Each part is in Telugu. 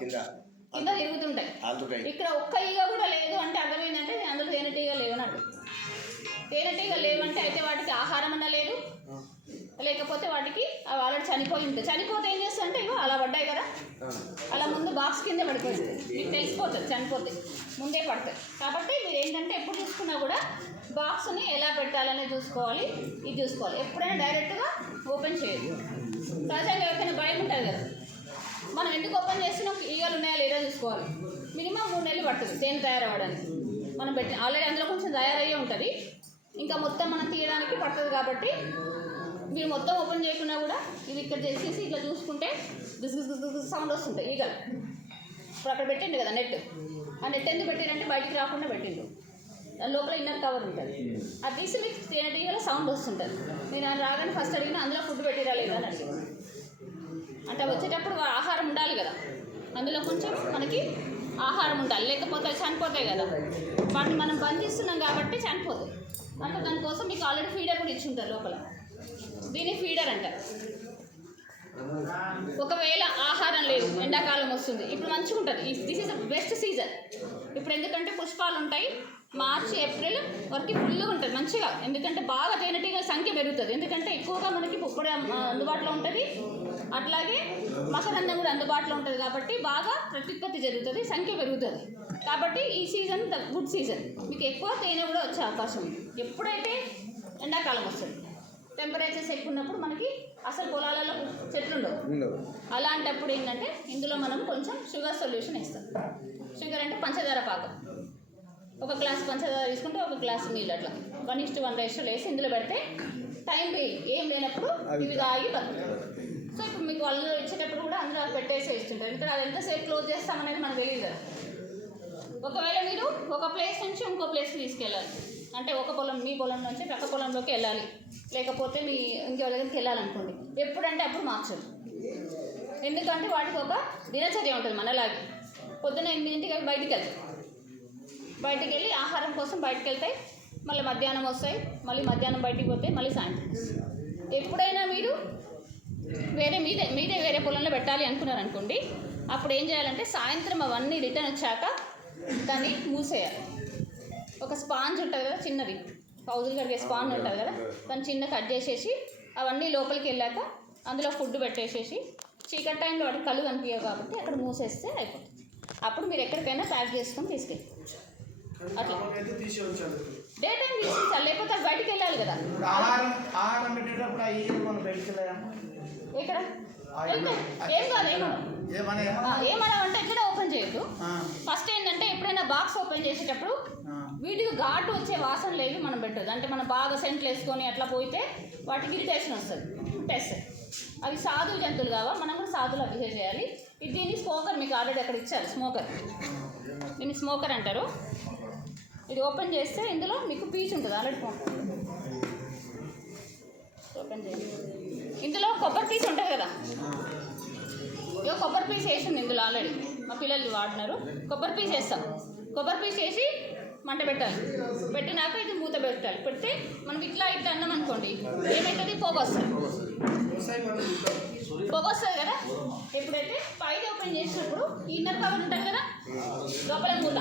కింద తిరుగుతుంటాయి. ఇక్కడ ఒక్క ఈగ కూడా లేదు అంటే అర్థం ఏంటంటే అందులో తేనెటీగ లేవన్నట్టు. తేనెటీగ లేవంటే అయితే వాటికి ఆహారం అన్న లేదు, లేకపోతే వాటికి ఆల్రెడీ చనిపోయి ఉంటాయి. చనిపోతే ఏం చేస్తుందంటే ఇగో అలా పడ్డాయి కదా, అలా ముందు బాక్స్ కింద పడిపోయింది, మీకు తెలిసిపోతుంది చనిపోతే ముందే పడతాయి. కాబట్టి మీరు ఏంటంటే ఎప్పుడు చూసుకున్నా కూడా బాక్స్ని ఎలా పెట్టాలనే చూసుకోవాలి, ఇది చూసుకోవాలి. ఎప్పుడైనా డైరెక్ట్గా ఓపెన్ చేయదు. సహజంగా ఎవరికైనా భయం ఉంటుంది కదా, మనం ఎందుకు ఓపెన్ చేస్తున్నాం, ఈగలు ఉన్నాయా లేదా చూసుకోవాలి. మినిమం 3 నెలలు పడుతుంది తేనె తయారవ్వడానికి. మనం పెట్టి ఆల్రెడీ అందులో కొంచెం తయారయ్యే ఉంటుంది, ఇంకా మొత్తం మనం తీయడానికి పడుతుంది. కాబట్టి మీరు మొత్తం ఓపెన్ చేయకుండా కూడా ఇది ఇక్కడ చేసేసి ఇట్లా చూసుకుంటే సౌండ్ వస్తుంటాయి ఈగలు. ఇప్పుడు అక్కడ పెట్టిండు కదా నెట్, ఆ నెట్ ఎందుకు పెట్టిండంటే బయటికి రాకుండా పెట్టిండు. దాని లోపల ఇన్నర్ కవర్ ఉంటుంది, అది తీసి మీకు తేనెటీగల సౌండ్ వస్తుంటుంది. నేను అది రాగానే ఫస్ట్ అడిగిన అందులో ఫుడ్ పెట్టిరా లేదా అని అడిగాను. అంటే వచ్చేటప్పుడు ఆహారం ఉండాలి కదా, అందులో కొంచెం మనకి ఆహారం ఉండాలి, లేకపోతే చనిపోతాయి కదా. వాటిని మనం బంద్ చేస్తున్నాం కాబట్టి చనిపోతాయి. అంటే దానికోసం మీకు ఆల్రెడీ ఫీడర్ కూడా ఇచ్చి ఉంటారు లోపల, దీన్ని ఫీడర్ అంటారు. ఒకవేళ ఆహారం లేదు, ఎండాకాలం వస్తుంది, ఇప్పుడు మంచిగా ఉంటుంది. దిస్ ఈజ్ బెస్ట్ సీజన్ ఇప్పుడు. ఎందుకంటే పుష్పాలు ఉంటాయి, మార్చి ఏప్రిల్ వరకు ఫుల్గా ఉంటుంది మంచిగా. ఎందుకంటే బాగా తేనెటీగల సంఖ్య పెరుగుతుంది, ఎందుకంటే ఎక్కువగా మనకి పుప్పొడి అందుబాటులో ఉంటుంది, అట్లాగే మకరందం కూడా అందుబాటులో ఉంటుంది. కాబట్టి బాగా ప్రత్యుత్పత్తి జరుగుతుంది, సంఖ్య పెరుగుతుంది. కాబట్టి ఈ సీజన్ ద గుడ్ సీజన్, మీకు ఎక్కువ తేనె కూడా వచ్చే అవకాశం ఉంది. ఎప్పుడైతే ఎండాకాలం వస్తుంది, టెంపరేచర్స్ ఎక్కువ ఉన్నప్పుడు మనకి అసలు పొలాలలో చెట్లు ఉండవు. అలాంటప్పుడు ఏంటంటే ఇందులో మనం కొంచెం షుగర్ సొల్యూషన్ ఇస్తాం. షుగర్ అంటే పంచదార పాకం. 1 గ్లాస్ పంచదార తీసుకుంటే 1 గ్లాసు నీళ్ళు, అట్లా 1:1 రేషియోలో వేసి ఇందులో పెడితే టైం ఏం లేనప్పుడు ఇవి తాగి బతుకుతారు. సో ఇప్పుడు మీకు వాళ్ళు ఇచ్చేటప్పుడు కూడా అందులో పెట్టేసి ఇస్తుంటారు, ఎందుకంటే అది ఎంతసేపు క్లోజ్ చేస్తామనేది మనకు తెలియదు కదా. ఒకవేళ మీరు ఒక ప్లేస్ నుంచి ఇంకో ప్లేస్కి తీసుకెళ్ళాలి అంటే, ఒక పొలం మీ పొలం నుంచి పక్క పొలంలోకి వెళ్ళాలి, లేకపోతే మీ ఇంకెవరి దగ్గరికి వెళ్ళాలనుకోండి, ఎప్పుడంటే అప్పుడు మార్చదు. ఎందుకంటే వాటికి ఒక దినచర్య ఉంటుంది మనలాగే. పొద్దున్న 8 బయటికి వెళ్తాయి, బయటికి వెళ్ళి ఆహారం కోసం బయటకు వెళ్తాయి, మళ్ళీ మధ్యాహ్నం వస్తాయి, మళ్ళీ మధ్యాహ్నం బయటికి పోతాయి, మళ్ళీ సాయంత్రం. ఎప్పుడైనా మీరు మీదే వేరే పొలంలో పెట్టాలి అనుకున్నారనుకోండి, అప్పుడు ఏం చేయాలంటే సాయంత్రం అవన్నీ రిటర్న్ వచ్చాక దాన్ని మూసేయాలి. ఒక స్పాంజ్ ఉంటుంది కదా చిన్నది, పౌజులు కడిగే స్పాంజ్ ఉంటుంది కదా, దాన్ని చిన్న కట్ చేసేసి అవన్నీ లోపలికి వెళ్ళాక అందులో ఫుడ్ పెట్టేసేసి చీకటి టైంలో వాటికి కళ్ళు కనిపించవు కాబట్టి అక్కడ మూసేస్తే అయిపోతుంది. అప్పుడు మీరు ఎక్కడికైనా ప్యాక్ చేసుకొని తీసుకెళ్ళిపోవచ్చు. అట్లా డే టైం తీసుకుంటారు, లేకపోతే అది బయటికి వెళ్ళాలి కదా. ఇక్కడ ఏం కాదు, ఏమన్నా అంటే ఎక్కడ ఓపెన్ చేయొద్దు. ఫస్ట్ ఏంటంటే ఎప్పుడైనా బాక్స్ ఓపెన్ చేసేటప్పుడు వీటికి ఘాటు వచ్చే వాసన లేదు మనం పెట్టదు. అంటే మనం బాగా సెంట్లు వేసుకొని అట్లా పోయితే వాటికి ఇరిటేషన్ వస్తుంది, టెస్ట్. అవి సాధువు జంతువులు కావా, మనం కూడా సాధువులా బిహేవ్ చేయాలి. దీన్ని స్మోకర్ మీకు ఆల్రెడీ అక్కడ ఇచ్చారు, స్మోకర్. దీన్ని స్మోకర్ అంటారు. ఇది ఓపెన్ చేస్తే ఇందులో మీకు పీచ్ ఉంటుంది, ఆల్రెడీ ఓపెన్ చేయండి. ఇందులో కొబ్బరి పీస్ ఉంటుంది కదా, ఇదో కొబ్బరి పీస్ వేసింది ఇందులో ఆల్రెడీ, మా పిల్లలు వాడినారు. కొబ్బరి పీస్ వేస్తాం, కొబ్బరి పీస్ వేసి మంట పెట్టాలి. పెట్టినాక ఇది మూత పెట్టాలి. పెడితే మనం ఇట్లా అన్నాం అనుకోండి, ఏమవుతుంది, పొగ వస్తుంది కదా. ఎప్పుడైతే పైన ఓపెన్ చేసినప్పుడు ఇన్నర్ కవర్ ఉంటుంది కదా, లోపల మూత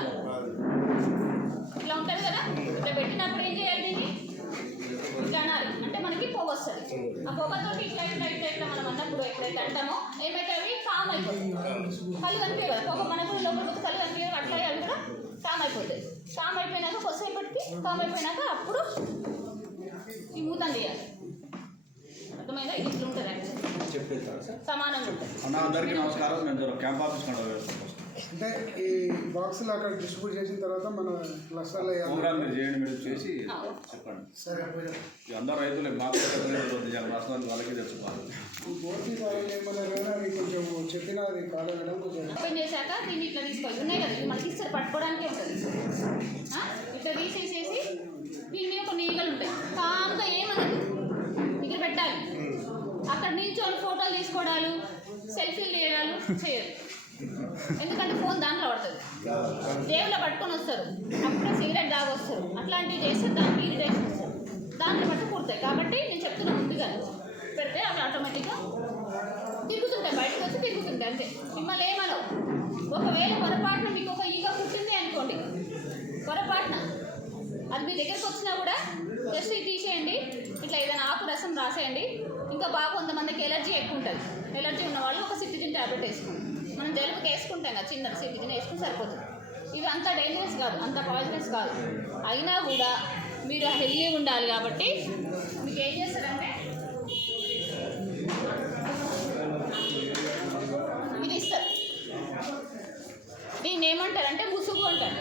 ఇట్లా ఉంటుంది కదా, ఇట్లా పెట్టినప్పుడు ఏం చేయాలి, దీన్ని ఇట్లా అనాలి. అంటే మనకి పొగ వస్తుంది. ఆ పొగతో ఇట్లా ఇట్లా ఇట్లా ఇట్లా మనం అన్నప్పుడు ఎప్పుడైతే అంటామో ఏమైతే అవి కామ్ అయిపోతుంది. కళ్ళు కనిపించే కదా, పొగ మనకు లోపల కళ్ళు కనిపించే అట్లా అవి కూడా కామ్ అయిపోతుంది. కామ్ అయిపోయినాక కొద్దిసేపటికి కామ్ అయిపోయినాక అప్పుడు ఈ మూతను తీయాలి. అర్థమైందా? ఇది ఇట్లా ఉంటుంది, సమానంగా ఉంటుంది. అందరికీ నమస్కారం. నేను క్యాంప్ ఆఫీస్ అంటే ఈ బాక్సులు అక్కడ డిస్ట్రిబ్యూట్ చేసిన తర్వాత మనం క్లస్టర్లో మీరు చేయండి, మీరు చేసి చెప్పండి. సరే, అందరూ రైతులు మాకు రాష్ట్రానికి వాళ్ళకి తెచ్చుకోవాలి. పూర్తి ఏమన్నా కొంచెం చెప్పిన అది కాలేజ్ కొంచెం ఓపెన్ చేశాక దీన్ని ఇట్లా తీసుకోవాలి. ఉన్నాయి కదా, మనకి ఇస్తారు పట్టుకోవడానికి ఉంటుంది. ఇట్లా తీసేసేసి దీని మీద కొన్ని ఈగలు ఉంటాయి, కాంగా ఏమన్నది ఇక్కడ పెట్టాలి. అక్కడ నిల్చొని ఫోటోలు తీసుకోవడాలు, సెల్ఫీలు తీయడాలు చేయాలి. ఎందుకంటే ఫోన్ దాంట్లో పడుతుంది, జేబులో పట్టుకొని వస్తారు, అప్పుడే సిగరెట్ దాగి వస్తారు. అట్లాంటివి చేస్తే దానికి ఇరిటేషన్ వస్తారు, దాంట్లో పట్టు కుడతాయి. కాబట్టి నేను చెప్తున్నా ముందుగా పెడితే అవి ఆటోమేటిక్గా తిరుగుతుంటాయి, బయటకు వచ్చి తిరుగుతుంటాయి. అంతే, మిమ్మల్ని ఏమనవు. రాసేయండి. ఇంకా బాగా కొంతమందికి ఎలర్జీ ఎక్కువ ఉంటుంది. ఎలర్జీ ఉన్న వాళ్ళు ఒక సిట్రిజిన్ ట్యాబ్లెట్ వేసుకోండి. మనం జలుబుకి వేసుకుంటాం కదా, చిన్న సిట్రిజిన్ వేసుకుని సరిపోతుంది. ఇవి అంత డేంజరస్ కాదు, అంత పాయిజనస్ కాదు. అయినా కూడా మీరు హెల్తీగా ఉండాలి కాబట్టి మీకు ఏం చేస్తారంటే ఇది ఇస్తారు. దీన్ని ఏమంటారంటే ముసుగు అంటారు.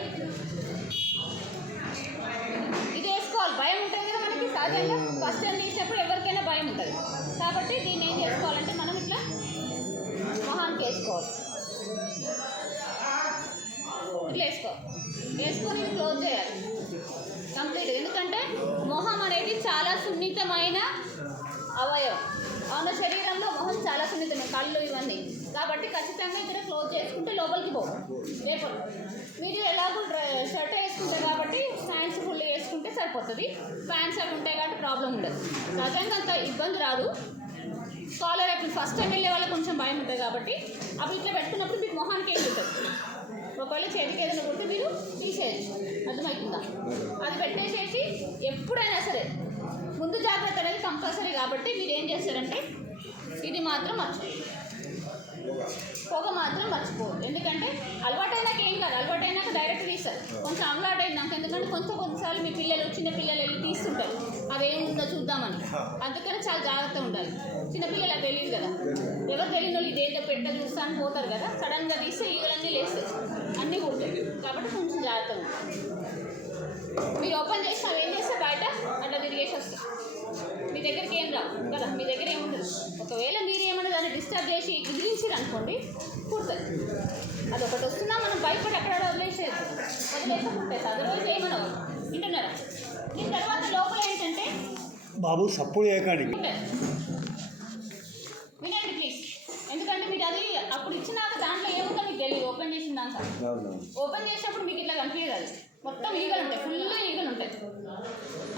ఇది వేసుకోవాలి. భయం ఉంటుంది కదా మనకి సహజంగా. ఫస్ట్ టైం తీసినప్పుడు ఎవరికైనా భయం ఉంటుంది కాబట్టి దీన్ని ఏం చేసుకోవాలంటే మనం ఇట్లా మొహానికి వేసుకోవాలి. ఇట్లా వేసుకొని ఇది క్లోజ్ చేయాలి కంప్లీట్గా. ఎందుకంటే మొహం అనేది చాలా సున్నితమైన అవయవం. మన శరీరంలో మొహం చాలా సున్నితమైన కళ్ళు ఇవన్నీ కాబట్టి ఖచ్చితంగా ఇక్కడ క్లోజ్ చేసుకుంటే లోపలికి పోవు. రేపు మీరు ఎలాగో షర్ట్ వేసుకుంటారు కాబట్టి హ్యాండ్స్ ఫుల్ వేసుకుంటే సరిపోతుంది. ప్యాంట్స్ అవి ఉంటాయి కాబట్టి ప్రాబ్లం ఉండదు. సహజంగా అంత ఇబ్బంది రాదు. కాలర్ ఎప్పుడు ఫస్ట్ టైం వెళ్ళే వాళ్ళకి కొంచెం భయం ఉంటుంది కాబట్టి అవి ఇట్లా పెట్టుకున్నప్పుడు మీకు మొహానికి ఏం ఉంటుంది. ఒకవేళ చేతికి ఏదైనా కొట్టి మీరు తీసేయచ్చు. అర్థమవుతుందా? అది పెట్టేసేసి ఎప్పుడైనా సరే ముందు జాగ్రత్త అనేది కంపల్సరీ కాబట్టి మీరు ఏం చేస్తారంటే ఇది మాత్రం మర్చిపోదు, పొగ మాత్రం మర్చిపోదు. ఎందుకంటే అలవాటైనాక ఏం కాదు, అలవాటైనాక డైరెక్ట్ తీస్తారు. కొంచెం అలవాటు అయిందాక ఎందుకంటే కొన్నిసార్లు మీ పిల్లలు చిన్న పిల్లలు వెళ్ళి తీస్తుంటారు అవేముందో చూద్దామని. అందుకని చాలా జాగ్రత్తగా ఉండాలి. చిన్నపిల్లలు అది తెలియదు కదా, ఎవరు తెలియని వాళ్ళు ఇదేదో పెట్ట చూస్తాను పోతారు కదా, సడన్గా తీస్తే ఈగలన్నీ లేస్తాయి, అన్నీ కుడతాయి. కాబట్టి కొంచెం జాగ్రత్తగా ఉంటుంది. మీరు ఓపెన్ చేసి అవి ఏం చేస్తే బయట అట్లా తిరిగేసి వస్తాయి. మీ దగ్గరికి ఏం రావు కదా, మీ దగ్గర ఏముంటుంది. ఒకవేళ మీరు ఏమన్నా దాన్ని డిస్టర్బ్ చేసి ఎదిరించారు అనుకోండి కుడతాయి. అది ఒకటి వస్తున్నా మనం భయపడి అక్కడ వదిలేసేది, వదిలేస్తే కుట్టేది. అదర్వైజ్ ఏమనవు. వింటున్నారా? దీని తర్వాత లోపల ఏంటంటే బాబు సప్పుడు చేయకండి. వినండి ప్లీజ్. ఎందుకంటే మీరు అది అప్పుడు ఇచ్చినాక దాంట్లో ఏముందో మీకు తెలియదు. ఓపెన్ చేసిందాక ఓపెన్ చేసినప్పుడు మీకు ఇట్లా కనిపించదు. అది మొత్తం ఈగలు ఉంటాయి, ఫుల్ ఈగలు ఉంటాయి.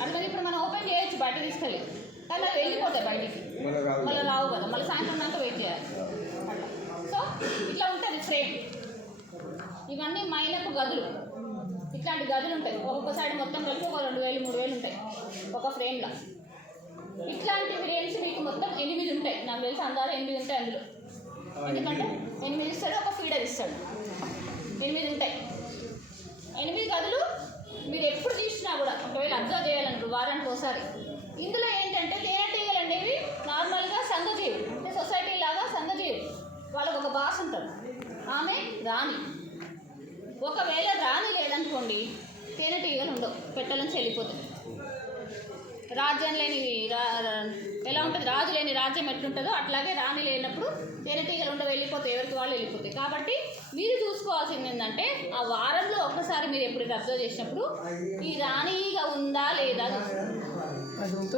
అట్లా ఇప్పుడు మనం ఓపెన్ చేయొచ్చు బయట తీసుకెళ్ళి, కానీ అది వెళ్ళిపోతాయి బయటికి, మళ్ళీ రావు కదా, మళ్ళీ సాయంత్రం దాకా వెయిట్ చేయాలి అట్లా. సో ఇట్లా ఉంటుంది ఫ్రేమ్. ఇవన్నీ మైనపు గదులు, ఇట్లాంటి గదులు ఉంటాయి. ఒక్కొక్క సైడ్ మొత్తం కలిపి ఒక 2000 3000 ఉంటాయి ఒక ఫ్రేమ్లో. ఇట్లాంటి ఫ్రేమ్స్ మీకు మొత్తం 8 ఉంటాయి. నాకు తెలిసి అందాలు 8 ఉంటాయి అందులో. ఎందుకంటే 8 ఇస్తాడు, ఒక ఫీడర్ ఇస్తాడు. 8 ఉంటాయి. 8 గదులు మీరు ఎప్పుడు తీసినా కూడా ఒకవేళ అబ్జర్వ్ చేయాలంటారు వారానికి ఒకసారి. ఇందులో ఏంటంటే తేనెటీగలు అనేవి నార్మల్గా సంఘజీవి, అంటే సొసైటీ లాగా సంఘజీవి. వాళ్ళకు ఒక బాస్ ఉంటారు, ఆమె రాణి. ఒకవేళ రాణి లేదనుకోండి తేనెటీగలు ఉండవు, పెట్టలోంచి వెళ్ళిపోతాయి. రాజ్యం లేని ఎలా ఉంటుంది, రాజు లేని రాజ్యం ఎట్లుంటుందో అట్లాగే రాణి లేనప్పుడు తేనెటీగలు ఉండవు, వెళ్ళిపోతాయి, ఎవరికి వాళ్ళు వెళ్ళిపోతాయి. కాబట్టి మీరు చూసుకోవాల్సింది ఏంటంటే ఆ వారంలో ఒక్కసారి మీరు ఎప్పుడు అబ్జర్వ్ చేసినప్పుడు ఈ రాణిగా ఉందా లేదా.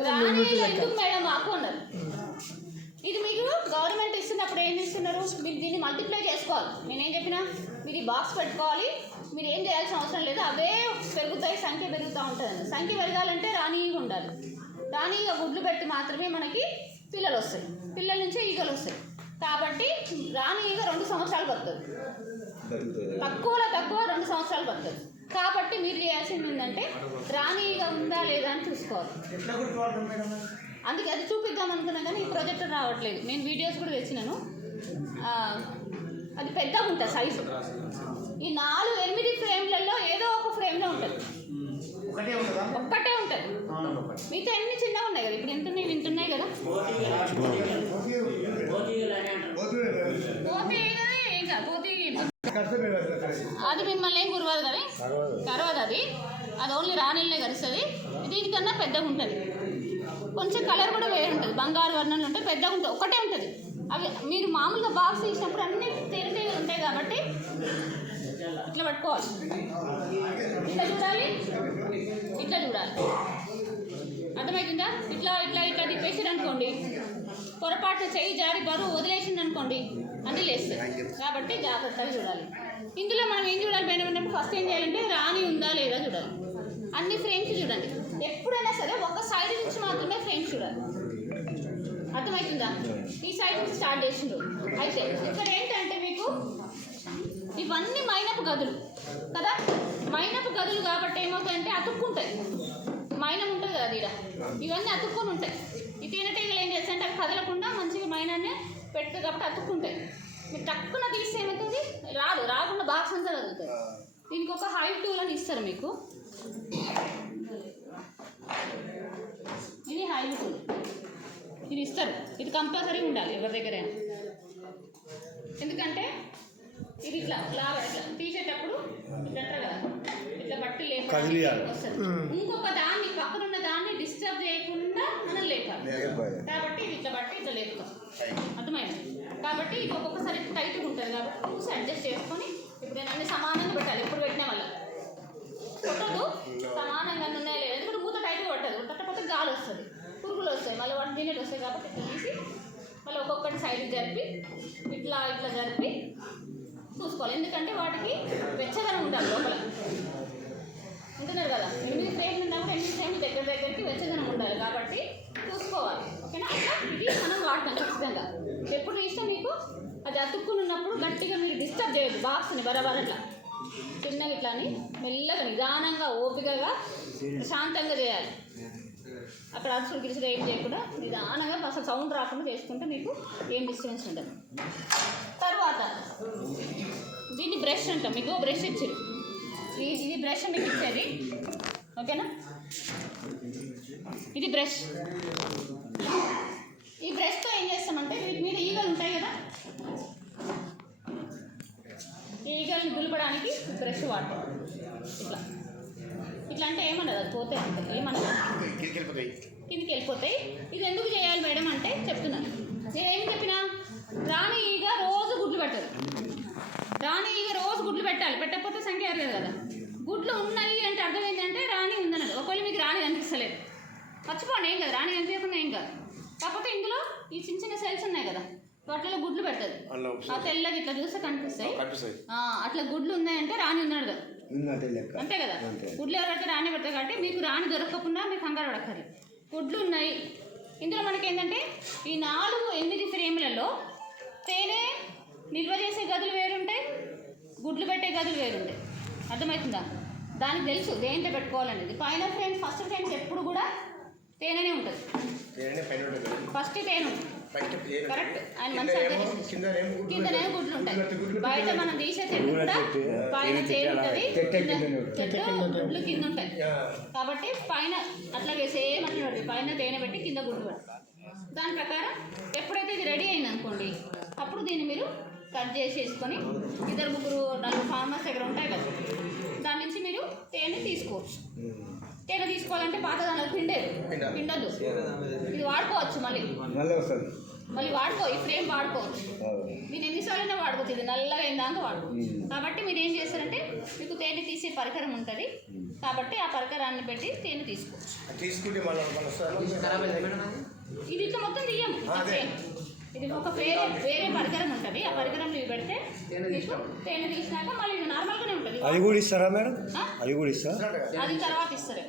రాణిగా ఎందుకు మేడం మాకు అన్నారు. ఇది మీకు గవర్నమెంట్ ఇస్తున్నప్పుడు ఏం ఇస్తున్నారు, మీరు దీన్ని మల్టిప్లై చేసుకోవాలి. నేనేం చెప్పినా మీరు ఈ బాక్స్ పెట్టుకోవాలి, మీరు ఏం చేయాల్సిన అవసరం లేదు, అవే పెరుగుతాయి, సంఖ్య పెరుగుతూ ఉంటుంది. సంఖ్య పెరగాలంటే రాణిగా ఉండాలి. రాణిగా గుడ్లు పెట్టి మాత్రమే మనకి పిల్లలు వస్తాయి, పిల్లల నుంచే ఈగలు వస్తాయి. కాబట్టి రాణి ఈగ 2 సంవత్సరాలు పడుతుంది, తక్కువలో తక్కువ 2 సంవత్సరాలు పడుతుంది. కాబట్టి మీరు చేయాల్సింది ఏంటంటే రాణి ఈగ ఉందా లేదా అని చూసుకోవాలి. అందుకే అది చూపిద్దాం అనుకున్నా కానీ ఈ ప్రొజెక్టర్ రావట్లేదు. నేను వీడియోస్ కూడా తెచ్చినాను. అది పెద్దగా ఉంటుంది సైజు. ఈ 4-8 ఫ్రేమ్లలో ఏదో ఒక ఫ్రేమ్లో ఉంటుంది, ఒక్కటే ఉంటుంది. మిగతా ఎన్ని చిన్నగా ఉన్నాయి కదా, ఇప్పుడు ఎంత వింటున్నాయి కదా. అది మిమ్మల్ని ఏం గురవదు కానీ కరవదు. అది ఓన్లీ రాణిల్నే కలుస్తుంది. దీనికన్నా పెద్దగా ఉంటుంది, కొంచెం కలర్ కూడా వేరు ఉంటుంది, బంగారు వర్ణంలో ఉంటుంది, పెద్దగా ఉంటుంది, ఒకటే ఉంటుంది. అవి మీరు మామూలుగా బాక్స్ తీసినప్పుడు అన్నీ తేనెటీగలు ఉంటాయి కాబట్టి ఇట్లా పట్టుకోవాలి, ఇట్లా చూడాలి, ఇట్లా చూడాలి. అర్థమవుతుందా? ఇట్లా ఇట్లా ఇట్లా తిప్పేసారు అనుకోండి, పొరపాటు చేయి జారి బరువు వదిలేసింది అనుకోండి అన్నీ లేస్తాయి. కాబట్టి జాగ్రత్తగా చూడాలి. ఇందులో మనం ఏం చూడాలి మేడం అంటే ఫస్ట్ ఏం చేయాలంటే రాణి ఉందా లేదా చూడాలి. అన్ని ఫ్రేమ్స్ చూడండి. ఎప్పుడైనా సరే ఒక సైడ్ నుంచి మాత్రమే ఫ్రేమ్స్ చూడాలి. అర్థమవుతుందా? ఈ సైడ్ నుంచి స్టార్ట్ చేసిండ్రు. అయితే ఇక్కడ ఏంటంటే మీకు ఇవన్నీ మైనపు గదులు కదా, మైనపు గదులు కాబట్టి ఏమవుతాయంటే అతుక్కుంటాయి. మైనం ఉంటుంది కదా ఇక్కడ, ఇవన్నీ అతుక్కొని ఉంటాయి. ఈ తేనెటీగలు ఏం చేస్తాయంటే అవి కదలకుండా మంచిగా మైనాన్ని పెడుతుంది కాబట్టి అతుక్కుంటాయి. మీరు తక్కువ తీస్తే ఏమవుతుంది, రాకుండా బాక్స్ అంతా కదులుతుంది. దీనికి ఒక హైవ్ టూల్ అని ఇస్తారు మీకు, ఇది హైవ్ టూల్, ఇది ఇస్తారు. ఇది కంపల్సరీ ఉండాలి ఎవరి దగ్గరైనా, ఎందుకంటే ఇది ఇట్లా తీసేటప్పుడు ఇట్లా అంటారు కదా, ఇట్లా బట్టి లేపాలి వస్తుంది. ఇంకొక దాన్ని పక్కన ఉన్న దాన్ని డిస్టర్బ్ చేయకుండా మనం లేపాలి కాబట్టి ఇది ఇట్లా బట్టి ఇట్లా లేపుతాం, అర్థమైంది. కాబట్టి ఇది ఒక్కొక్కసారి టైట్గా ఉంటుంది కాబట్టి చూసి అడ్జస్ట్ చేసుకొని ఇప్పుడు నేను అన్ని సమానంగా పెట్టాలి. ఎప్పుడు పెట్టినా వల్ల కొట్టదు, సమానంగా ఉన్నాయో లేదు, ఎందుకంటే మూత టైట్గా కొట్టదు, కొట్టకపోతే గాలి వస్తుంది, పురుగులు వస్తాయి, మళ్ళీ వాటి తినేటి వస్తాయి. కాబట్టి తీసి మళ్ళీ ఒక్కొక్కటి సైడ్ జరిపి ఇట్లా జరిపి చూసుకోవాలి. ఎందుకంటే వాటికి వెచ్చదనం ఉండాలి, లోపల ఉంటున్నారు కదా 8 ఫ్రేమ్లు ఉన్నప్పుడు 8 ఫ్రేమ్లు దగ్గరికి వెచ్చదనం ఉండాలి కాబట్టి చూసుకోవాలి. ఓకేనా? అట్లా ఇది మనం వాడతాం ఖచ్చితంగా. ఎప్పుడు ఇష్టం మీకు అది అతుక్కుని ఉన్నప్పుడు గట్టిగా మీరు డిస్టర్బ్ చేయదు బాక్స్ని, బరాబర్ అట్లా చిన్నగా ఇట్లా అని మెల్లగా నిదానంగా ఓపికగా ప్రశాంతంగా చేయాలి. అక్కడ అరుసులు గిరుసులు ఏం చేయకుండా నిదానంగా అసలు సౌండ్ రాకుండా చేసుకుంటే మీకు ఏం డిస్టర్బెన్స్ ఉండదు. తర్వాత దీన్ని బ్రష్ అంటాం, మీకు బ్రష్ ఇచ్చారు, ఇది బ్రష్ మీకు ఇచ్చేది. ఓకేనా? ఇది బ్రష్. ఈ బ్రష్తో ఏం చేస్తామంటే వీటి మీద ఈగలు ఉంటాయి కదా, ఈ ఈగల్ని దులపడానికి బ్రష్ వాడతాం. ఇట్లా అంటే ఏమన్నది, అది పోతే అంటే ఏమన్నది కిందికి వెళ్ళిపోతాయి. ఇది ఎందుకు చేయాలి మేడం అంటే చెప్తున్నాను. నేను ఏం చెప్పినా, రాణి ఈగ రోజు గుడ్లు పెట్టదు, రాణి ఈగ రోజు గుడ్లు పెట్టాలి, పెట్టకపోతే సంఖ్య అరగదు కదా. గుడ్లు ఉన్నాయి అంటే అర్థం ఏంటంటే రాణి ఉందన్నది. ఒకవేళ మీకు రాణి కనిపిస్తలేదు మర్చిపోండి, ఏం కాదు, రాణి కనిపించకుండా ఏం కాదు. కాకపోతే ఇందులో ఈ చిన్న చిన్న సెల్స్ ఉన్నాయి కదా, వాటిలో గుడ్లు పెడుతుంది. ఆ తెల్లగా ఇట్లా చూస్తే కనిపిస్తాయి, అట్లా గుడ్లు ఉన్నాయంటే రాణి ఉన్నాడు కదా, అంతే కదా. గుడ్లు ఎవరైతే రాణి పెడతారు కాబట్టి మీకు రాణి దొరకకుండా మీకు కంగారు పడక్కర్లేదు, గుడ్లు ఉన్నాయి. ఇందులో మనకి ఏంటంటే ఈ 4-8 ఫ్రేమ్లలో తేనె నిల్వ చేసే గదులు వేరుంటాయి, గుడ్లు పెట్టే గదులు వేరుంటాయి. అర్థమవుతుందా? దానికి తెలుసు దేంట్లో పెట్టుకోవాలనేది. పైన ఫ్రేమ్స్, ఫస్ట్ ఫ్రేమ్స్ ఎప్పుడు కూడా తేనెనే ఉంటుంది, ఫస్ట్ తేనె ఉంటుంది. కరెక్ట్. ఆయన మంచిగా కిందనేమో గుడ్లు ఉంటాయి. బయట మనం తీసే చెట్టు కూడా పైన తేనె ఉంటుంది, చెట్లు గుడ్లు కింద ఉంటాయి. కాబట్టి పైన అట్లాగే సేమ్ అట్లా ఉంటుంది, పైన తేనె పెట్టి కింద గుడ్లు పెట్టి. దాని ప్రకారం ఎప్పుడైతే ఇది రెడీ అయింది అనుకోండి, అప్పుడు దీన్ని మీరు కట్ చేసేసుకొని 2-3-4 ఫార్మర్స్ దగ్గర ఉంటాయి కదా, దాని నుంచి మీరు తేనె తీసుకోవచ్చు. తేనె తీసుకోవాలంటే పాత దానిలో పిండద్దు, ఇది వాడుకోవచ్చు, మళ్ళీ వాడుకో. ఈ ఫ్రేమ్ వాడుకోవచ్చు, మీరు ఎన్నిసార్లైనా వాడుకోవచ్చు, ఇది నల్లగా అయిందాక వాడుకోవచ్చు. కాబట్టి మీరు ఏం చేస్తారంటే మీకు తేనె తీసే పరికరం ఉంటుంది కాబట్టి ఆ పరికరాన్ని పెట్టి తేనె తీసుకోవచ్చు. ఇది ఇట్లా మొత్తం తీయము, ఇది ఒక వేరే పరికరం ఉంటుంది, ఆ పరికరంలో ఇవి పెడితే మీకు తేనె తీసినాక మళ్ళీ ఇది నార్మల్గానే ఉంటుంది. అది కూడా ఇస్తారా మేడం? అది కూడా ఇస్తారా? అది తర్వాత ఇస్తారు.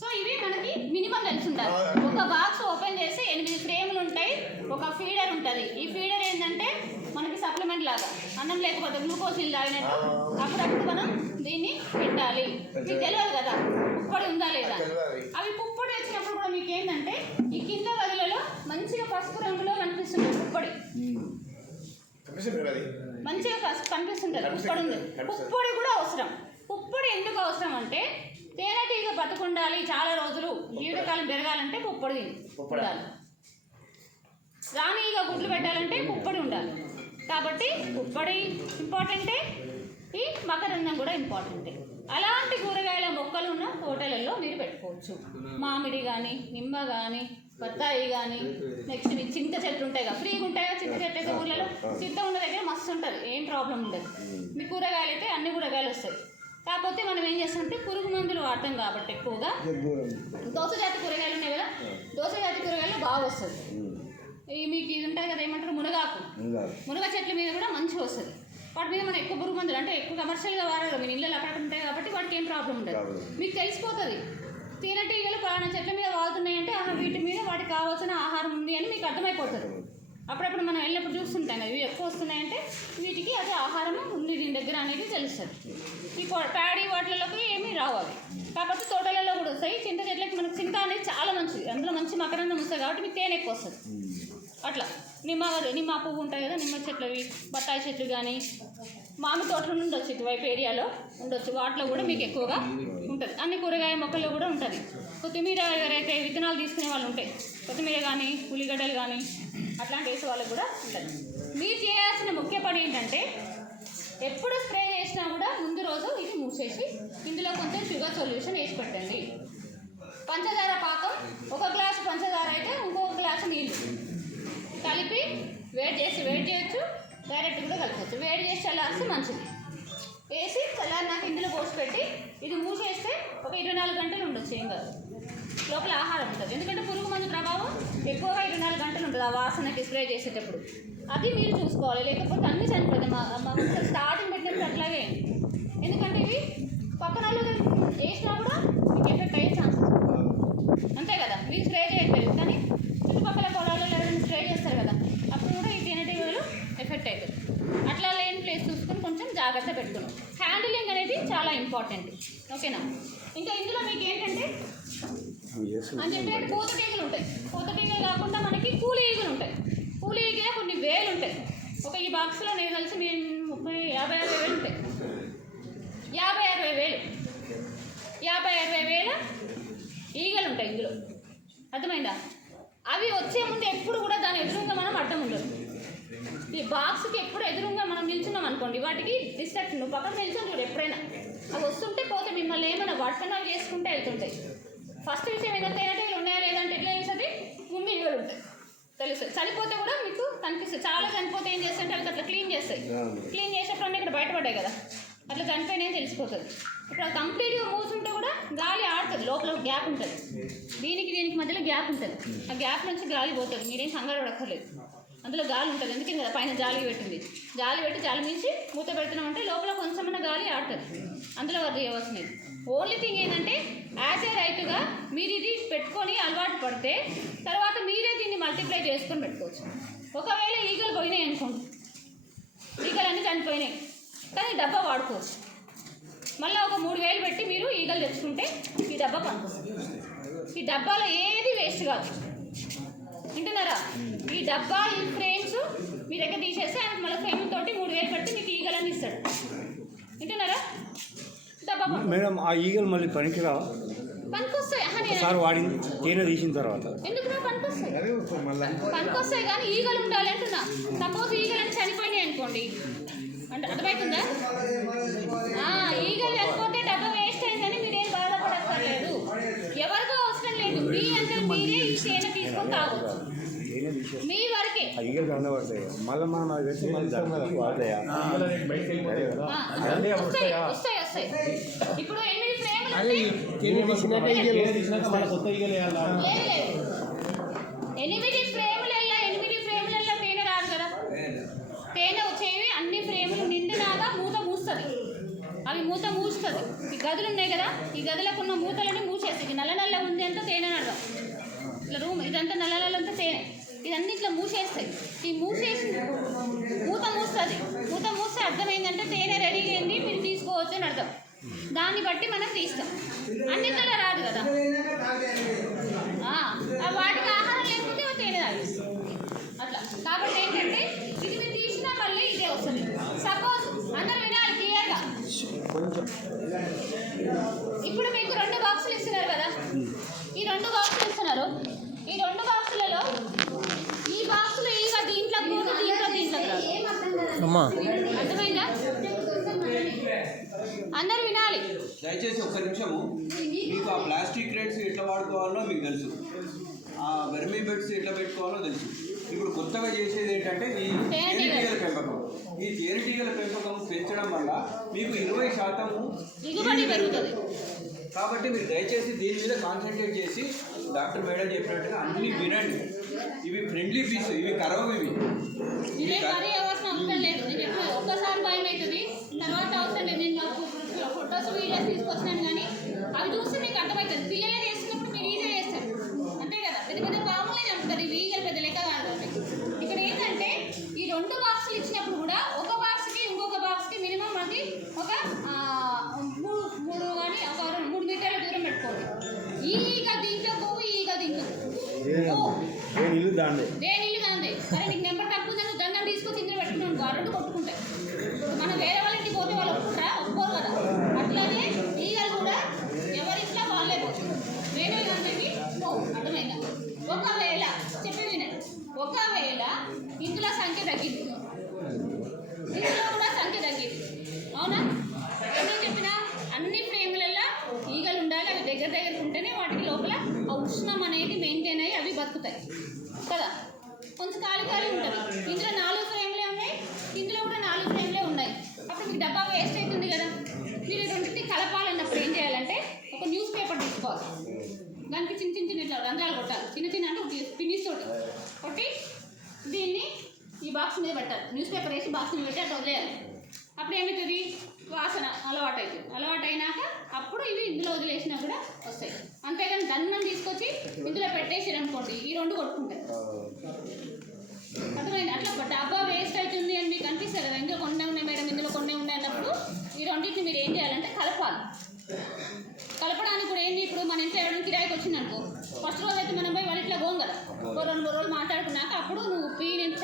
సో ఇవి మనకి మినిమం తెలిసి ఉండాలి. ఒక బాక్స్ ఓపెన్ చేసి 8 ఫ్రేములు ఉంటాయి, ఒక ఫీడర్ ఉంటుంది. ఈ ఫీడర్ ఏంటంటే మనకి సప్లిమెంట్ లాగా, అన్నం లేకపోతే గ్లూకోజ్ తాగినట్టు అప్పుడప్పుడు మనం దీన్ని పెట్టాలి. మీకు తెలియదు కదా పుప్పొడి ఉందా లేదా. అవి పుప్పొడి వచ్చినప్పుడు కూడా మీకు ఏంటంటే ఈ కింద గదులలో మంచిగా పసుపు రంగులో కనిపిస్తుంది పుప్పొడి, మంచిగా కనిపిస్తుంటుంది పుప్పొడి ఉంది. పుప్పొడి కూడా అవసరం. పుప్పొడి ఎందుకు అవసరం అంటే తేనెటీగ బతుకుండాలి చాలా రోజులు, జీవితకాలం పెరగాలంటే పుప్పొడి ఉండాలి. రాణిగా గుడ్లు పెట్టాలంటే పుప్పొడి ఉండాలి. కాబట్టి పుప్పొడి ఇంపార్టెంటే, ఈ మకరందం కూడా ఇంపార్టెంటే. అలాంటి కూరగాయల మొక్కలు ఉన్న తోటలలో మీరు పెట్టుకోవచ్చు. మామిడి కానీ, నిమ్మ కానీ, బత్తాయి కానీ, నెక్స్ట్ మీకు చింత చెట్లు ఉంటాయి కదా, ఫ్రీగా ఉంటాయి కదా చింత చెట్లు అయితే ఊళ్ళలో. చింత ఉన్న దగ్గర మస్తు ఉంటుంది, ఏం ప్రాబ్లం ఉండదు. మీ కూరగాయలు అయితే అన్ని కూరగాయలు వస్తాయి. కాకపోతే మనం ఏం చేస్తామంటే పురుగు మందులు వాడతాం కాబట్టి ఎక్కువగా దోస జాతి కూరగాయలు ఉన్నాయి కదా, దోస జాతి కూరగాయలు బాగా వస్తుంది. మీకు ఇది ఉంటుంది కదా, ఏమంటారు మునగాకు, మునగ చెట్ల మీద కూడా మంచిగా వస్తుంది. వాటి మీద మనం ఎక్కువ పురుగు మందులు అంటే ఎక్కువ కమర్షియల్గా వాడాలి, మీ ఇళ్ళలో అక్కడ ఉంటాయి కాబట్టి వాటికి ఏం ప్రాబ్లం ఉండదు. మీకు తెలిసిపోతుంది తేనెటీగలు పలానా చెట్ల మీద వాడుతున్నాయంటే వీటి మీద వాటికి కావాల్సిన ఆహారం ఉంది అని మీకు అర్థమైపోతుంది. అప్పుడప్పుడు మనం వెళ్ళినప్పుడు చూస్తుంటాం కదా, ఇవి ఎక్కువ వస్తున్నాయంటే వీటికి అదే ఆహారం ఉంది దీని దగ్గర అనేది తెలుస్తుంది. ఈ ప్యాడీ వాటిలోకి ఏమీ రావు అవి. కాకపోతే తోటలలో కూడా వస్తాయి. చింత చెట్లకి మనకు చింత అనేది చాలా మంచిది, అందులో మంచి మకరందం వస్తుంది కాబట్టి మీకు తేనె ఎక్కువ వస్తుంది. అట్లా నిమ్మ పువ్వు ఉంటాయి కదా, నిమ్మ చెట్లవి, బత్తాయి చెట్లు కానీ మామిడి తోటలు ఉండొచ్చు, ఇటువైపు ఏరియాలో ఉండొచ్చు, వాటిలో కూడా మీకు ఎక్కువగా ఉంటుంది. అన్ని కూరగాయ మొక్కల్లో కూడా ఉంటుంది. కొత్తిమీర ఎవరైతే విత్తనాలు తీసుకునే వాళ్ళు ఉంటాయి, కొత్తిమీర కానీ ఉల్లిగడ్డలు కానీ అట్లాంటి వేసే వాళ్ళకి కూడా ఉంటుంది. మీరు చేయాల్సిన ముఖ్య పని ఏంటంటే ఎప్పుడు స్ప్రే చేసినా కూడా ముందు రోజు ఇది మూసేసి ఇందులో కొంచెం షుగర్ సొల్యూషన్ వేసి పెట్టండి. పంచదార పాకం, 1 గ్లాసు పంచదార అయితే ఇంకొక గ్లాసు నీళ్ళు కలిపి వేడి చేయొచ్చు, డైరెక్ట్ కూడా కలపచ్చు. వేడి చేసి చల్లారిస్తే మంచిది. వేసి చల్లారినాక ఇందులో పోసి పెట్టి ఇది మూసేస్తే ఒక 24 గంటలు ఉండొచ్చు, ఏం కాదు. లోపల ఆహారం ఉంటుంది, ఎందుకంటే పురుగు మందు ప్రభావం ఎక్కువగా 24 గంటలు ఉంటుంది ఆ వాసనకి స్ప్రే చేసేటప్పుడు. అది మీరు చూసుకోవాలి, లేకపోతే అన్నీ చనిపోతాయి. మా స్టార్టింగ్ పెట్టినప్పుడు అట్లాగే, ఎందుకంటే ఇవి పక్కన వేసినా కూడా మీకు ఎఫెక్ట్ అయ్యే ఛాన్సెస్ అంతే కదా. మీరు స్ప్రే చేయట్లేదు కానీ చుట్టుపక్కల పొలాల్లో ఎవరైనా స్ప్రే చేస్తారు కదా, అప్పుడు కూడా ఈ తేనెటీగలు ఎఫెక్ట్ అవుతుంది. అట్లా లేని ప్లేస్ చూసుకొని కొంచెం జాగ్రత్త పెట్టుకున్నాం. హ్యాండిలింగ్ అనేది చాలా ఇంపార్టెంట్, ఓకేనా. ఇంకా ఇందులో మీకు ఏంటంటే అని చెప్పి పూతటీగలు ఉంటాయి. పూతటీగలు కాకుండా మనకి కూలి ఈగలు ఉంటాయి. కూలి ఈగలే కొన్ని వేలు ఉంటాయి. ఈ బాక్స్లో నేను కలిసి మేము 50-60 వేలు ఉంటాయి. 50-60 వేలు 50-60 వేల ఈగలు ఉంటాయి ఇందులో, అర్థమైందా. అవి వచ్చే ముందు ఎప్పుడు కూడా దాని ఎదురుగా మనం అడ్డం ఉండదు. ఈ బాక్స్కి ఎప్పుడు ఎదురుగా మనం నిల్చున్నాం అనుకోండి, వాటికి డిస్ట్రాక్షన్. నువ్వు పక్కన నిల్చొని చూడు, ఎప్పుడైనా అవి వస్తుంటే పోతే మిమ్మల్ని ఏమైనా వాటికన్నా అవి చేసుకుంటే వెళ్తుంటాయి. ఫస్ట్ విషయం ఏంటంటే తేనెటీగలు ఉన్నాయా లేదంటే ఎట్లా తెలుస్తుంది, ముందు ఈగలు ఉంటాయి తెలుస్తుంది. చనిపోతే కూడా మీకు కనిపిస్తుంది. చాలా చనిపోతే ఏం చేస్తుంటే అవి అట్లా క్లీన్ చేస్తాయి. క్లీన్ చేసేప్పుడు ఇక్కడ బయటపడ్డాయి కదా, అట్లా చనిపోయినాయి తెలిసిపోతుంది. ఇప్పుడు అది కంప్లీట్గా మూసుంటే కూడా గాలి ఆడుతుంది, లోపల గ్యాప్ ఉంటుంది. దీనికి మధ్యలో గ్యాప్ ఉంటుంది. ఆ గ్యాప్ నుంచి గాలి పోతుంది, మీరేం కంగారు పడక్కర్లేదు. అందులో గాలి ఉంటుంది, ఎందుకంటే కదా పైన జాలి పెట్టింది. జాలి పెట్టి జాలి మించి మూత పెడుతున్నామంటే లోపల కొంచెమన్నా గాలి ఆడుతుంది, అందులో వర్క్ చేయవలసినది. ఓన్లీ థింగ్ ఏంటంటే యాజ్ ఏ రైతుగా మీరు ఇది పెట్టుకొని అలవాటు పడితే తర్వాత మీరే దీన్ని మల్టిప్లై చేసుకొని పెట్టుకోవచ్చు. ఒకవేళ ఈగలు పోయినాయి అనుకోండి, ఈగలు అన్నీ చనిపోయినాయి కానీ డబ్బా వాడుకోవచ్చు. మళ్ళీ ఒక 3000 పెట్టి మీరు ఈగలు తెచ్చుకుంటే ఈ డబ్బా పనికొస్తుంది. ఈ డబ్బాలో ఏది వేస్ట్ కాదు, వింటున్నారా. ఈ డబ్బా ఈ ఫ్రేమ్స్ మీ దగ్గర తీసేస్తే మళ్ళీ ఫ్రేమ్ తోటి 3000 పెట్టి మీకు ఈగలని ఇస్తాడు, వింటున్నారా. డబ్బా మేడం ఆ ఈగలు మళ్ళీ పనికిరావా? పనికొస్తాయి. ఒకసారి వాడింది తేనె తీసిన తర్వాత ఎందుకు పనికొస్తాయి కానీ ఈగలు ఉండాలి అంటున్నా. సపోజ్ ఈగలని చనిపోయినాయి అనుకోండి, అంటే అర్థమవుతుందా. ఈగలు చనిపోతే డబ్బా వేస్ట్ అయిందని మీరేం బాధపడక్కర్లేదు, ఎవరికో అవసరం లేదు. మీ అందరూ మీరే ఈ తేనె తీసుకొని తాగొచ్చు, మీ వరకే. ఈగలు కనబడతాయి మళ్ళీ మనం అది పెట్టి వాడతాయా? వస్తాయి. ఇప్పుడు 8 ఫ్రేములు 8 ఫ్రేములలో తేనె రాదు కదా. తేనె వచ్చేవి అన్ని ఫ్రేములు నిండినాగా మూత మూస్తుంది. అవి మూత మూస్తుంది. ఈ గదులు ఉన్నాయి కదా, ఈ గదులకు ఉన్న మూతలని మూసేస్తుంది. నల్ల ఉంది అంతా తేనె నడడం, ఇట్లా రూమ్ ఇదంతా నల్లంతా తేనె, ఇదన్నీ ఇట్లా మూసేస్తాయి. ఈ మూసేసి మూత మూస్తే అర్థమైందంటే తేనె రెడీ అయింది, మీరు తీసుకోవచ్చు అని అర్థం. దాన్ని బట్టి మనం తీస్తాం. అన్నింటిలో రాదు కదా, వాటికి ఆహారం లేకపోతే తేనె తాగిస్తాం అట్లా. కాబట్టి ఏంటంటే ఇది మీరు తీసినా మళ్ళీ ఇదే వస్తుంది. సపోజ్ అందరూ వినాలి క్లియర్గా. ఇప్పుడు మీకు 2 బాక్సులు ఇస్తున్నారు కదా, ఈ 2 బాక్సులు ఇస్తున్నారు. ఈ 2 బాక్సులలో ఈ బాక్సులు ఇక దీంట్లో కూడా అర్థమైందా. అందరు వినాలి దయచేసి ఒక్క నిమిషము. మీకు ఆ ప్లాస్టిక్ రేట్స్ ఎట్లా వాడుకోవాలో మీకు తెలుసు, ఆ వెర్మీ బెడ్స్ ఎట్లా పెట్టుకోవాలో తెలుసు. ఇప్పుడు కొత్తగా చేసేది ఏంటంటే ఈ తేనెటీగల పెంపకం. ఈ తేనెటీగల పెంపకం పెంచడం వల్ల మీకు 20% దిగుబడి పెరుగుతుంది. కాబట్టి మీరు దయచేసి దీని మీద కాన్సన్ట్రేట్ చేసి డాక్టర్ మేడం చెప్పినట్టుగా అన్ని వినండి. ఇవి ఫ్రెండ్లీ పీస్, ఇవి కరవు. ఇవి అవసరం లేదు. ఒక్కసారి భయం అవుతుంది, తర్వాత అవసరం లేదు. నేను ఫొటోస్ వీడియోస్ తీసుకొచ్చినాను కానీ అవి చూస్తే మీకు అర్థమవుతుంది. పిల్లలే చేసినప్పుడు మీరు ఈజీ చేస్తారు అంతే కదా. పెద్ద కామన్లే చంపుతారు, ఇవి ఈగలు పెద్ద లెక్క కాదు. ఇక్కడ ఏంటంటే ఈ 2 బాక్సులు ఇచ్చినప్పుడు కూడా ఒక బాక్స్కి ఇంకొక బాక్స్కి మినిమం కానీ వేణీళ్ళు కానీ సరే నీకు నెంబర్ తక్కువ ఉందని నువ్వు గంగం తీసుకొచ్చి ఇందులో పెట్టుకున్నాను ఆ రెండు కొట్టుకుంటాయి. మనం వేరే వాళ్ళ ఇంటికి పోతే వాళ్ళు ఒప్పుకుంటారా? ఒప్పుకోరు కదా. అట్లాగే ఈగలు కూడా ఎవరిట్లా వాళ్ళే పోతుంది. వేణీళ్ళు అనేవి అర్థమైందా? ఒకవేళ చెప్పి వినండి, ఒకవేళ ఇందులో సంఖ్య తగ్గింది, ఇందులో కూడా సంఖ్య తగ్గింది, అవునా? ఎందుకు చెప్పినా అన్ని ఫ్రేములలో ఈగలు ఉండాలి, అవి దగ్గర దగ్గర ఉంటేనే వాటికి లోపల ఆ ఉష్ణం అనేది మెయింటైన్ అయ్యి అవి బతుకుతాయి కదా. కొంచెం ఖాళీ ఖాళీ ఉంటుంది. ఇందులో 4 ఫ్రేమ్లే ఉన్నాయి, ఇందులో కూడా 4 ఫ్రేమ్లే ఉన్నాయి. అప్పుడు మీకు డబ్బా వేస్ట్ అవుతుంది కదా. మీరు రెండింటిని కలపాలన్నప్పుడు ఏం చేయాలంటే ఒక న్యూస్ పేపర్ తీసుకోవాలి, దానికి చిన్న చిన్న చిన్న ఇట్లా రంధ్రాలు కొట్టాలి. చిన్న చిన్న అంటే ఫినిష్ తోటి కొట్టి దీన్ని ఈ బాక్స్ మీద పెట్టాలి. న్యూస్ పేపర్ వేసి బాక్స్ మీద పెట్టి అట్లా వదిలేయాలి. అప్పుడు ఏమవుతుంది? వాసన అలవాటు అవుతుంది. అలవాటు అయినాక అప్పుడు ఇవి ఇందులో వదిలేసినా కూడా వస్తాయి. అంతేగాని దన్నం తీసుకొచ్చి ఇందులో పెట్టేసారు అనుకోండి, ఈ రెండు కొట్టుకుంటాయి. అర్థమైంది? అట్లా డబ్బా వేస్ట్ అవుతుంది అని మీకు అనిపిస్తుంది కదా, ఇందులో కొన్ని ఉన్నాయి మేడం, ఇందులో కొన్ని ఉన్నాయి అన్నప్పుడు ఈ రెండింటిని మీరు ఏం చేయాలంటే కలపాలి. కలపడానికి కూడా ఏంటి, ఇప్పుడు మన ఇంట్లో ఎవరైనా కిరాయికి వచ్చింది అనుకో, ఫస్ట్ రోజు అయితే మనం పోయి వాళ్ళ ఇట్లా పోం కదా, 2-3 రోజులు మాట్లాడుకున్నాక అప్పుడు నువ్వు నేను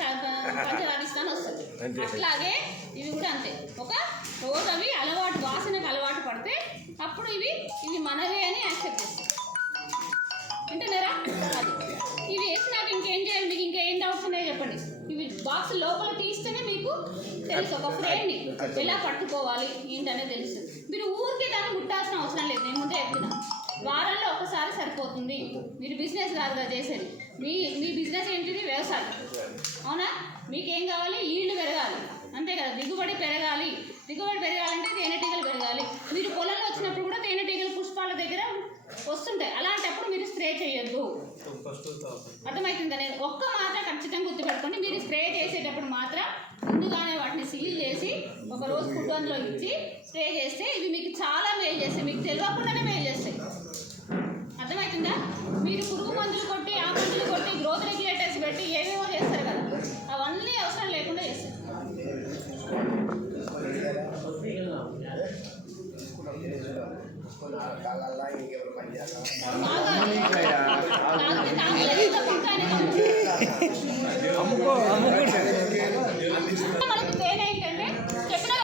పంచదారిస్తాను వస్తుంది. అట్లాగే ఇవి కూడా అంతే. ఒక రోజు అవి అలవాటు, వాసనకు అలవాటు పడితే అప్పుడు ఇవి మనవే అని యాక్సెప్ట్ చేస్తాయి. వింటున్నారా? అది ఇవి వేసినాక ఇంకేం చేయాలి? మీకు ఇంకేం డౌట్స్ ఉన్నాయో చెప్పండి. ఇవి బాక్స్ లోపల తీస్తేనే మీకు తెలుసు ఒక ఫ్రేమ్ని ఎలా పట్టుకోవాలి ఏంటనేది తెలుస్తుంది. మీరు ఊరికే దాన్ని ముట్టాల్సిన అవసరం లేదు. నేను ముందే చెప్తున్నా, వారంలో ఒకసారి సరిపోతుంది. మీరు బిజినెస్ కాదు కదా చేసేది, మీ బిజినెస్ ఏంటిది? వ్యవసాయం, అవునా? మీకేం కావాలి? ఈల్డ్ పెరగాలి, అంతే కదా. దిగుబడి పెరగాలి. దిగుబడి పెరగాలంటే తేనెటీగలు పెరగాలి. మీరు పొలంలో వచ్చినప్పుడు కూడా తేనెటీగలు పుష్పాల దగ్గర వస్తుంటాయి. అలాంటప్పుడు మీరు స్ప్రే చేయొద్దు. అర్థమవుతుందా? నేను ఒక్క మాత్రం ఖచ్చితంగా గుర్తుపెట్టుకోండి. మీరు స్ప్రే చేసేటప్పుడు మాత్రం ముందుగానే వాటిని సీల్ చేసి ఒక రోజు ఫుడ్ అందులో ఇచ్చి స్ప్రే చేస్తే ఇవి మీకు చాలా మేలు చేస్తాయి. మీకు తెలియకుండానే మేలు చేస్తాయి. అర్థమవుతుందా? మీరు పురుగు మందులు కొట్టి, ఆ మందులు కొట్టి, గ్రోత్ రెగ్యులేటర్స్ పెట్టి ఏవేవో చేస్తారు కదా, అవన్నీ అవసరం లేకుండా చేస్తారు. మనకి తేనె